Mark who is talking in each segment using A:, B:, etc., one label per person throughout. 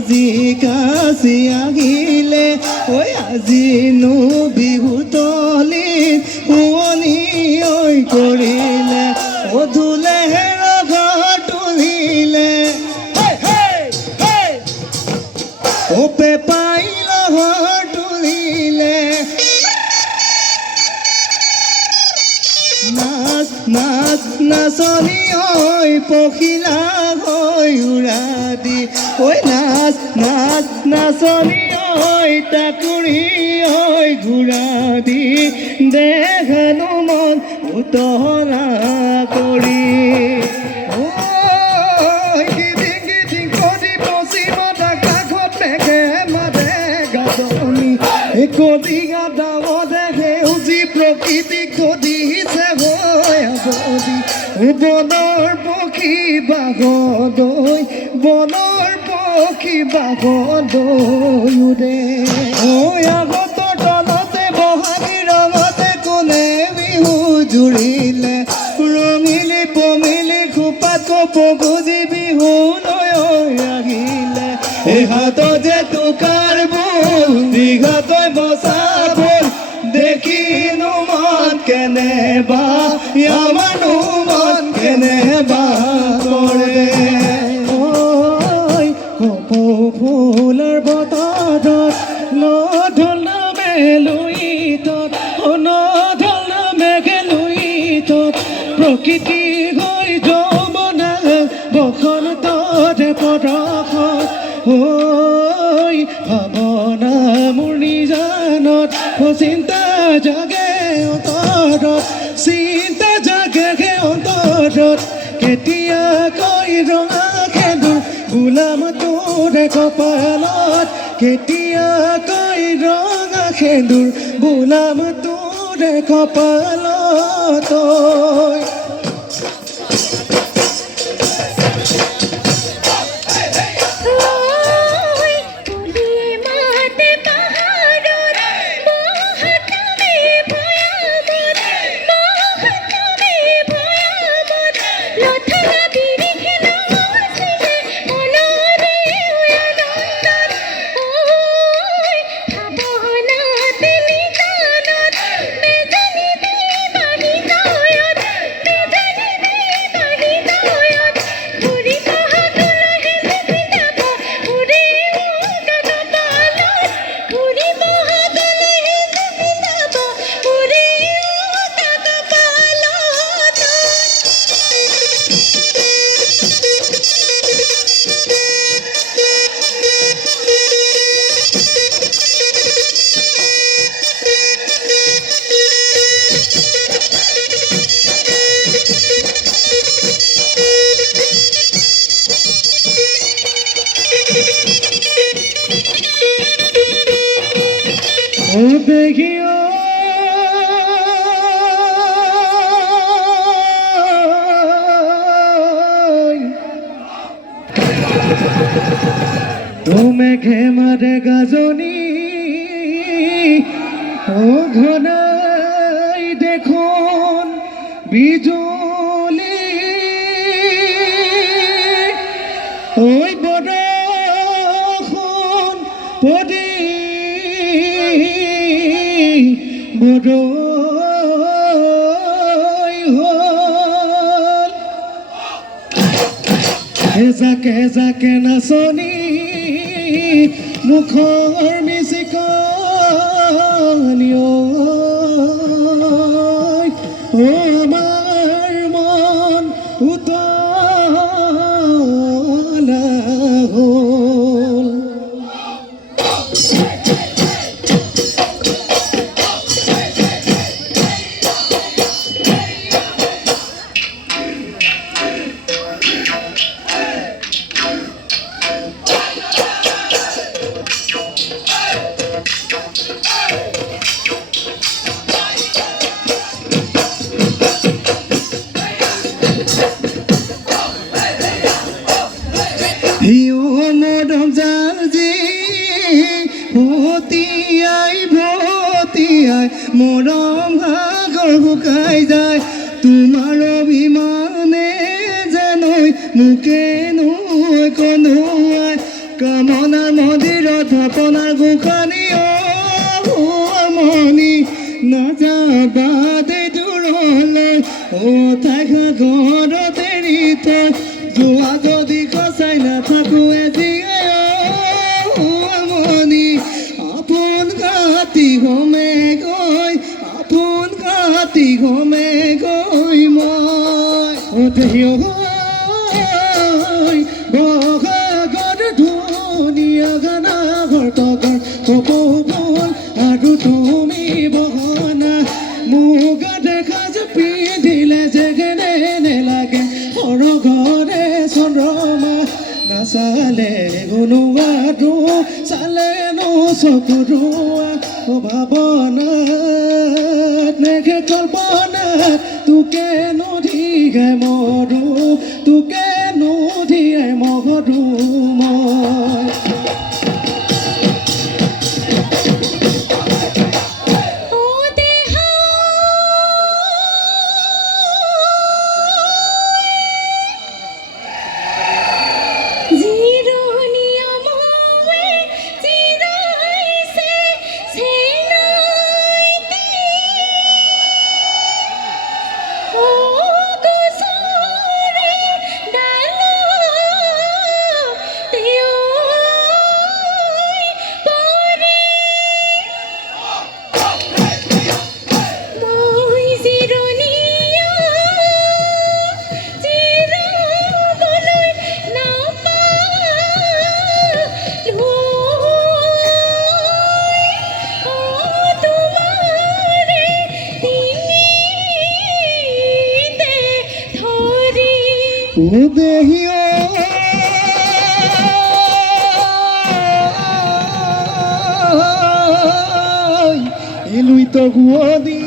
A: আজি কাচি আহিলে ঐ আজি নো বিহু তলি শুৱনি ঐ কৰিলে অধুলে তুলিলে। ওপে পাইল তুলিলে। নাচ নাচ নাচনি ঐ পখিলা হৈ উৰা দি ঐ নাচ নাচ, নাচনি ঐ টাকুৰি ঐ ঘূৰা দি দেখানো মন মাতে গাজনি এই কদিঙা ডাঙতে সেউজী প্ৰকৃতি কদিছে হৈ আবদি বনৰ পক্ষী বাগদৈ বনৰ বাগদৈ উৰে ঐ আগতৰ তলতে বহাগী ৰঙতে কোনে বিহু জুৰিলে ৰঙিলি পমিলি খোপাত কপগুজি বিহু লৈ আহিলে এই হাতত যে টোকাৰ বোল দীঘাতৈ বচা বোল, দেখিনো মন কেনে বা আমাৰো মন কেনে ফুলৰ বতৰত নধল নামে কপালত কেতিয়াকৈ ৰঙা খেলুৰ গোলাম তোৰে কপালত। দেখিও। তুমি ঘেমারে গাজনি ও ঘনাই দেখুন বিজুলি। ওই বৰষুণ পৰি হ'ল। এজাকে নাচনী নাচনি মুখৰ যায় মৰম ভাগৰ শুকাই যায়। তোমাৰ অভিমানে জানৈ মোকে নৈ কনোৱাই কামনাৰ মন্দিৰত থাপনাৰ গোসানী মনি নাযাবা দে দূৰলৈ অ ঠাই ঘৰত এৰি থৈ যোৱা যদি অধেয় বহাগৰ ধুনীয়া গানা ঘৰটকৰ কপৌবল আৰু তুমি বহনা মুগা দেখা যে পিন্ধিলে যেগেনে নেলাগে সৰগৰে চন্দ্ৰমা নাচালে গুণোৱা ৰোৱা চালে ন চকু ৰোৱা ভাৱনা কল্পনা তোকে নদী গাই মৰো তোকে নদীয়াই মগৰো মই উদেহিও ইলুই তো গুৱদি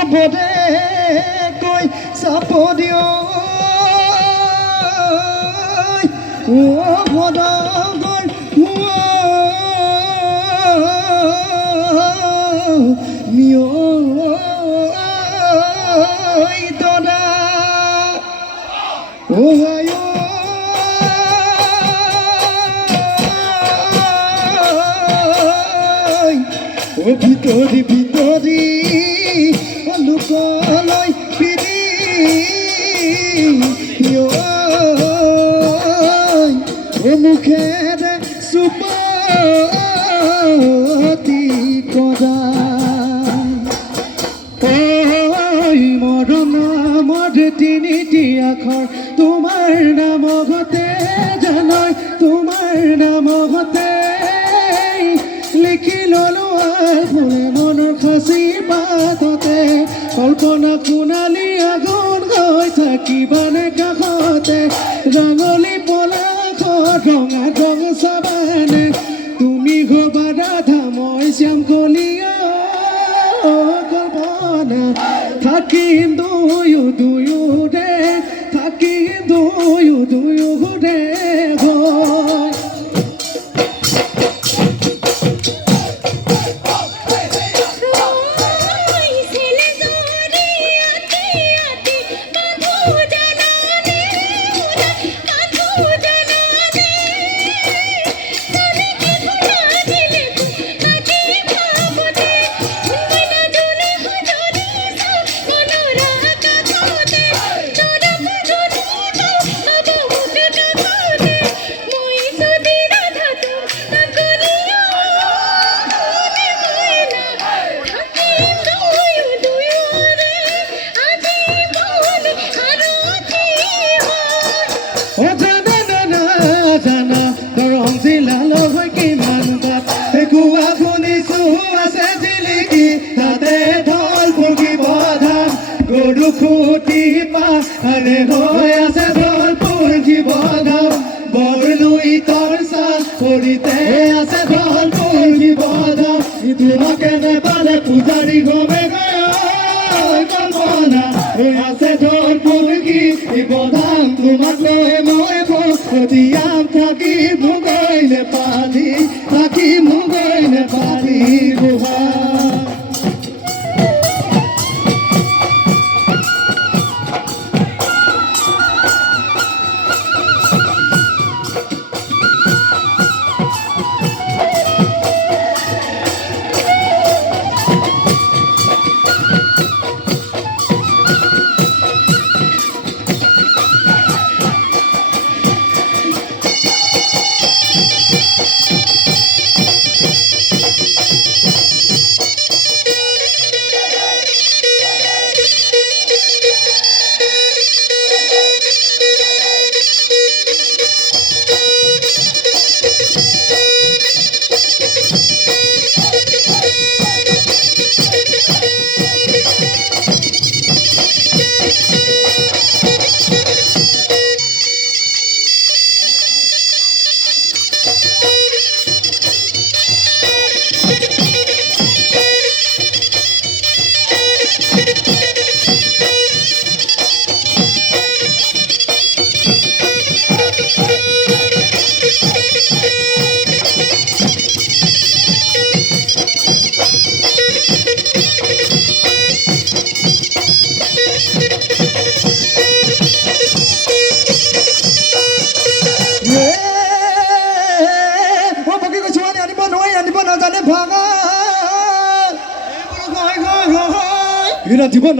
A: অবদে কৈ চাপ দিও ও ভদগৰ মিয় তিনিটি আখৰ তোমাৰ নামতে জানৈ তোমাৰ নামতে লিখি ললো ফুলে মনৰ খাচি পাততে। কল্পনা সোণালী আগুন গৈ থাকিবানে কাষতে ৰাঙলী পলাশত ৰঙা ৰং চাবানে তুমি হবা ৰাধা মই শ্যাম কলিয়া। কল্পনা থাকিম দুয়ো দুয়োৰে থাকিম দুয়ো দুয়োৰে গৈ।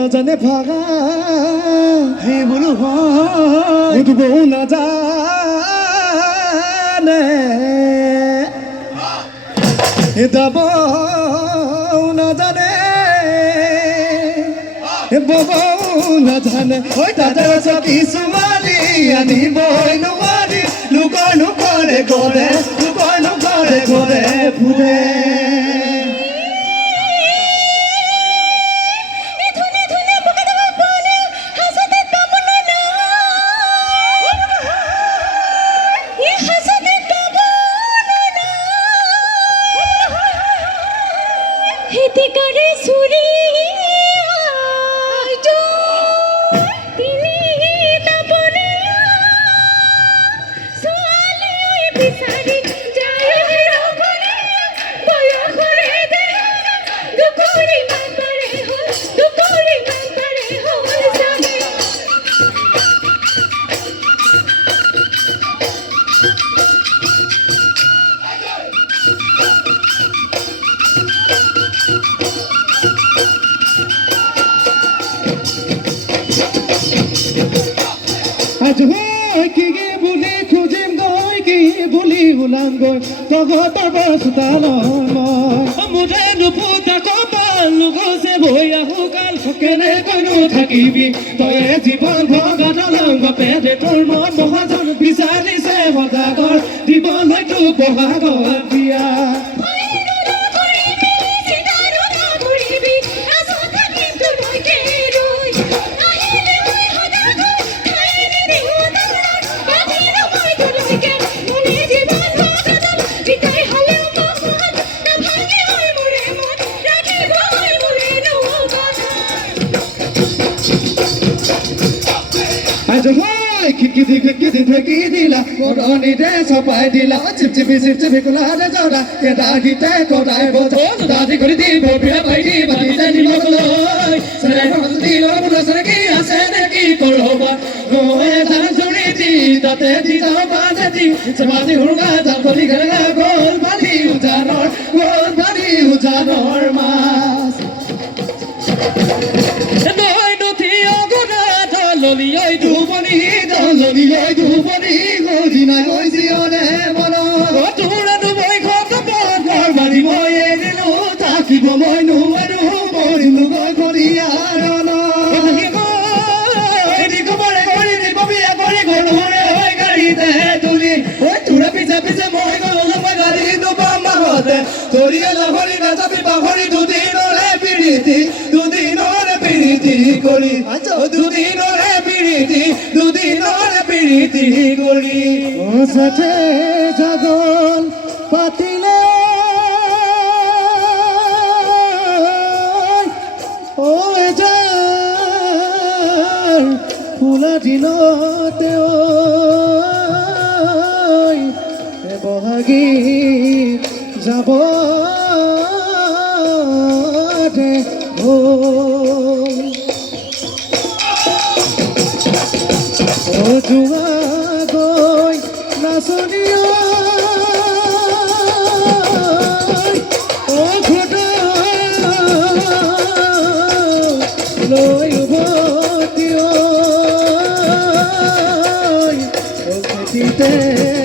B: নাজানে ভাঙা
A: সেই বোলো হয়।
B: উঠিবও নাজানে দাবও নাজানে ববও নাজানে ঐ তাতে চকী ছোৱালী আনিবই নোৱাৰি লোকৰ নোকৰে কৰে লোকৰ নোকৰে কৰে ফুৰে
C: এ আজ
A: হয় কি গে বুলি? খুজিম গৈ কি বুলি ওলাম গৈ তহঁতৰ বস্তাল মুঠে নুফুটা কপাল নুগুচে ভৈ আহো কাল কেনেকৈনো থাকিবি। তই জীৱন ভগা নলং পেটে তোৰ মন মহাজন বিচাৰিছে সজাগৰ। দিবলৈ তোক বহাগৰ দিয়া খিটকিটি খিটকিটি ঢেকি দিলা কৰণিতে চপাই দিলা, চিপচিপি চিপচিপি কোলাৰে জৰা কেদাগিতে কৰাই বজৰ দাদি কৰি দিব, বিয়া পাই দি বাতিতে নিমখ লৈ চেৰে দিলৰ বোলো চেৰে কি আছে নে কি কৰবা গৈ জান জুৰি দি তাতে দি যাওঁ বাজে দি। চমাজি হুৰুগা জাল গেলেগা গ'ল বালি উজানৰ গ'ল বালি মাছ। নৈ নথি অগুণা ধুবনি দলনি ঐ ধুবনি গজিনাই ঐ জিয়নে মন। তোৰানো মই ঘৰ ঘৰ বাৰী মই এৰিলো থাকিব, মই নোৱাৰো মৰিলো গৈ কৰিয়াৰণ ধৰিয়ালা ভৰি নাযাবি পাহৰি দুদিনৰে পিৰিতি কৰি
B: সঁচাতে জাগল পাতিলে ঐ জান
A: দিনতে ঐ বহাগী যাব ও জোৱা গৈ নাচনীয়া ও ঘটা লৈ উভতি ঐ ও খেতিতে